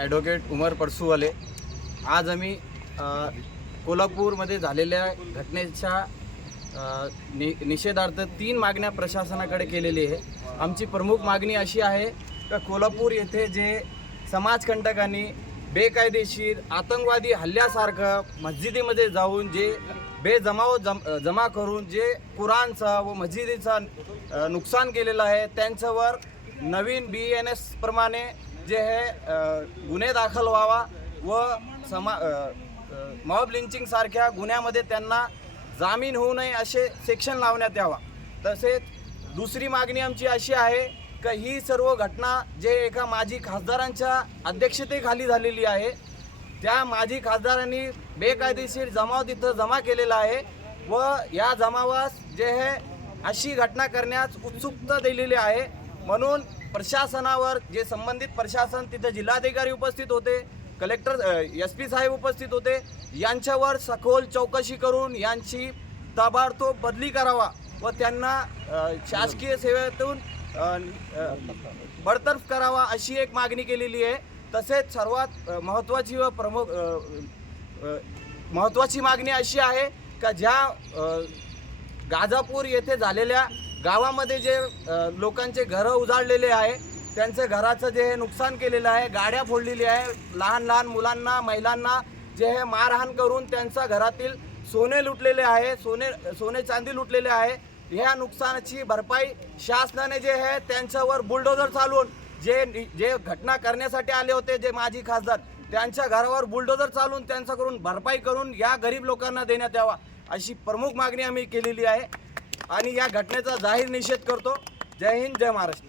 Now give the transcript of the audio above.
Advocate उमर पडसूवाले। आज आम्ही कोल्हापूरमध्ये झालेल्या घटनेच्या निषेधार्थ 3 मागण्या प्रशासनाकडे केलेली आहे। आमची प्रमुख मागणी अशी आहे की कोल्हापूर येथे जे समाजकंटकांनी बेकायदेशीर आतंकवादी हल्ल्यासारखं मस्जिदीमध्ये जाऊन जे बेजमाव जमा करून जे कुराणचा व मस्जिदीचा नुकसान केलेलं आहे, त्यांच्यावर नवीन BNS प्रमाणे जे हे गुन्हे दाखल व्हावा व मॉब लिंचिंग सारख्या गुन्ह्यामध्ये त्यांना जामीन होऊ नये असे सेक्शन लावण्यात यावा। तसेच दुसरी मागणी आमची अशी आहे की ही सर्व घटना जे एका माजी खासदारांच्या अध्यक्षतेखाली झालेली आहे, त्या माजी खासदारांनी बेकायदेशीर जमाव तिथं जमा केलेला आहे व या जमावास जे हे अशी घटना करण्यास उत्सुकता दिलेली आहे। म्हणून प्रशासनावर जे संबंधित प्रशासन तिथे जिल्हाधिकारी उपस्थित होते, कलेक्टर SP साहेब उपस्थित होते, यांच्यावर सखोल चौकशी करून यांची ताबडतोब बदली करावा व त्यांना शासकीय सेवेतून बडतर्फ करावा अशी एक मागणी केलेली आहे। तसेच सर्वात महत्त्वाची व महत्त्वाची मागणी अशी आहे का ज्या गाजापूर येथे झालेल्या गावामध्ये जे लोकांचे घरं उजाडलेले आहे, त्यांचं घराचं जे हे नुकसान केलेलं आहे, गाड्या फोडलेली आहे, लहान लहान मुलांना महिलांना जे हे मारहाण करून त्यांच्या घरातील सोने लुटलेले आहे, सोने चांदी लुटलेले आहे, ह्या नुकसानाची भरपाई शासनाने जे आहे त्यांच्यावर बुलडोजर चालवून जे घटना करण्यासाठी आले होते जे माजी खासदार, त्यांच्या घरावर बुलडोजर चालवून त्यांच्याकडून भरपाई करून या गरीब लोकांना देण्यात यावा अशी प्रमुख मागणी आम्ही केलेली आहे आणि या घटनेचा जाहीर निषेध करतो। जय हिंद, जय महाराष्ट्र।